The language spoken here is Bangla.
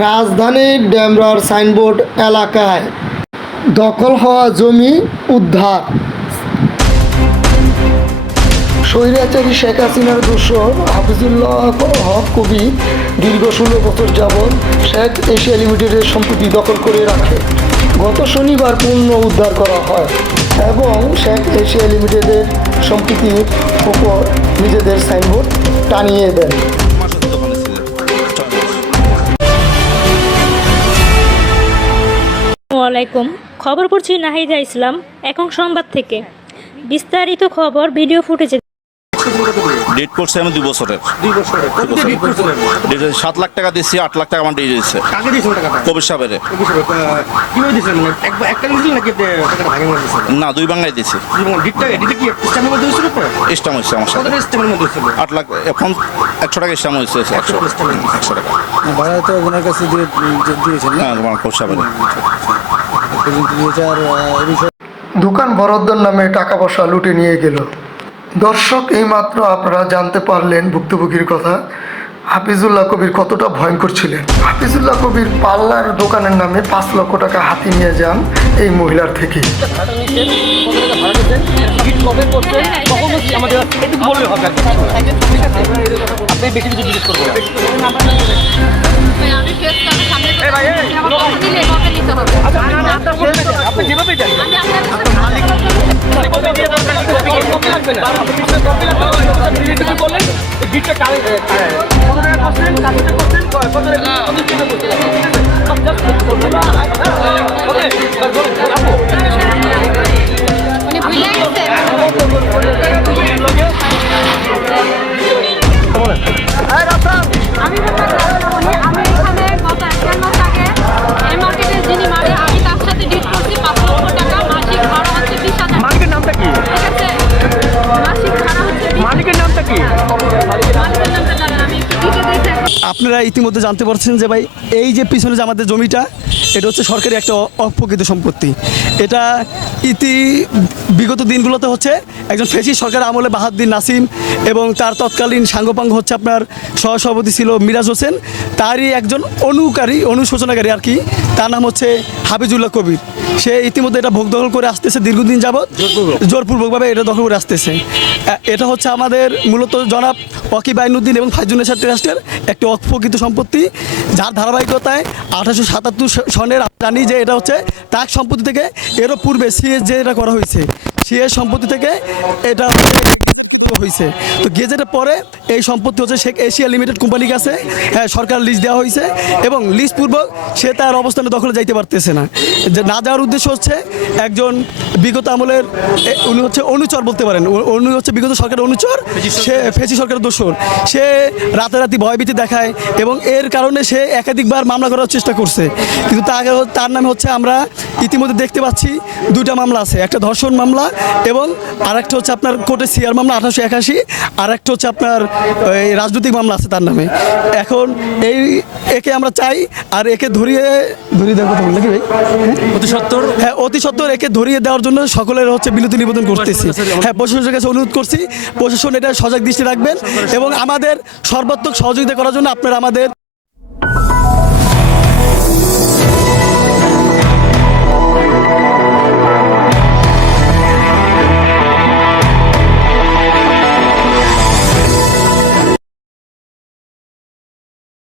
রাজধানীর ড্যামরার সাইনবোর্ড এলাকায় দখল হওয়া জমি উদ্ধার। স্বৈরাচারী শেখ হাসিনার দোসর হাফিজুল্লাহ হক কবি দীর্ঘ ষোলো বছর যাবৎ শেখ এশিয়া লিমিটেডের সম্পত্তি দখল করে রাখে। গত শনিবার পূর্ণ উদ্ধার করা হয় এবং শেখ এশিয়া লিমিটেডের সম্পত্তির উপর নিজেদের সাইনবোর্ড টানিয়ে দেন। ওয়ালাইকুম খবর পড়ছি নাহিদা ইসলাম এখন সংবাদ থেকে। বিস্তারিত খবর ভিডিও ফুটেজে ডেট করছে আমি দুই বছরের। দিয়ে সাত লাখ টাকা দিচ্ছি আট লাখ টাকা আমার দিয়েছেন টাকাটা? কবির সাহেবের। মানে না দুই বাংলায় দিছি ডিটটা ডিটটা কি স্ট্যাম্পের মধ্যে হয়েছিল তো? স্টাম হয়েছে আমার সাথে। আট লাখ এখন একশো টাকা স্টাম হয়েছে একশো। টাকা একশো টাকা। ভাড়া তো ওনার কাছে দিয়ে দিয়ে- দিয়েছেন না? হ্যাঁ কবির সাহেবের। দোকান বরাদ্দর নামে টাকা পয়সা লুটে নিয়ে গেল। দর্শক, এইমাত্র আপনারা জানতে পারলেন ভুক্তভোগীর কথা, হাফিজুল্লাহ কবির কতটা ভয়ঙ্কর ছিলেন। হাফিজুল্লাহ কবির পার্লার দোকানের নামে পাঁচ লক্ষ টাকা হাতি নিয়ে যান এই মহিলার থেকে। মানে আপনারা ইতিমধ্যে জানতে পারছেন যে ভাই, এই যে পিছনে যে আমাদের জমিটা, এটা হচ্ছে সরকারি একটা অপ্রকৃত সম্পত্তি। এটা ইতি বিগত দিনগুলোতে হচ্ছে একজন ফেসি সরকার আমলে বাহাদ্দিন নাসিম এবং তার তৎকালীন সাঙ্গপাঙ্গ হচ্ছে আপনার সহসভাপতি ছিল মিরাজ হোসেন। তারই একজন অনুকারী, অনুশোচনাকারী আর কি তার নাম হচ্ছে হাবিজুল্লাহ কবির। সে ইতিমধ্যে এটা ভোগ দখল করে আসতেছে দীর্ঘদিন যাবৎ। জোরপূর্বকভাবে এটা দখল করে আসতেছে। এটা হচ্ছে আমাদের মূলত জনাব ওয়াকিব আইনুদ্দিন এবং ফাইজুন্নেসার ট্রাস্টের একটি অপ্রকৃত সম্পত্তি যার ধারাবাহিকতায় আঠারোশো সাতাত্তর সনের জানি যে এটা হচ্ছে তাক সম্পত্তি থেকে এরও পূর্বে সিএস যে এটা করা হয়েছে। সিএস সম্পত্তি থেকে এটা হচ্ছে হয়েছে তো গেজেটের পরে এই সম্পত্তি হচ্ছে শেখ এশিয়া লিমিটেড কোম্পানির কাছে হ্যাঁ সরকার লিজ দেওয়া হয়েছে এবং লিজ পূর্বক সে তার অবস্থানে দখলে যাইতে পারতেছে না। যে না যাওয়ার উদ্দেশ্য হচ্ছে একজন বিগত আমলের উনি হচ্ছে অনুচর বলতে পারেন। উনি হচ্ছে বিগত সরকারের অনুচর, সে ফেসি সরকারের দোষর। সে রাতারাতি ভয়ভীতি দেখায় এবং এর কারণে সে একাধিকবার মামলা করার চেষ্টা করছে। কিন্তু তার তার নামে হচ্ছে আমরা ইতিমধ্যে দেখতে পাচ্ছি দুইটা মামলা আছে। একটা ধর্ষণ মামলা এবং আরেকটা হচ্ছে আপনার কোর্টে সিআর মামলা আঠারোশো একাশি আর একটা হচ্ছে আপনার এই রাজনৈতিক মামলা আছে তার নামে। এখন এই একে আমরা চাই আর একে ধরিয়ে ধরিয়ে দেওয়ার কথা বলি নাকি ভাই? অতি সত্তর। হ্যাঁ অতি সত্তর একে ধরিয়ে দেওয়ার জন্য সকলের হচ্ছে বিনতি নিবেদন করতেছি। হ্যাঁ প্রশাসনের কাছে অনুরোধ করছি প্রশাসন এটা সজাগ দৃষ্টি রাখবেন এবং আমাদের সর্বাত্মক সহযোগিতা করার জন্য আপনারা আমাদের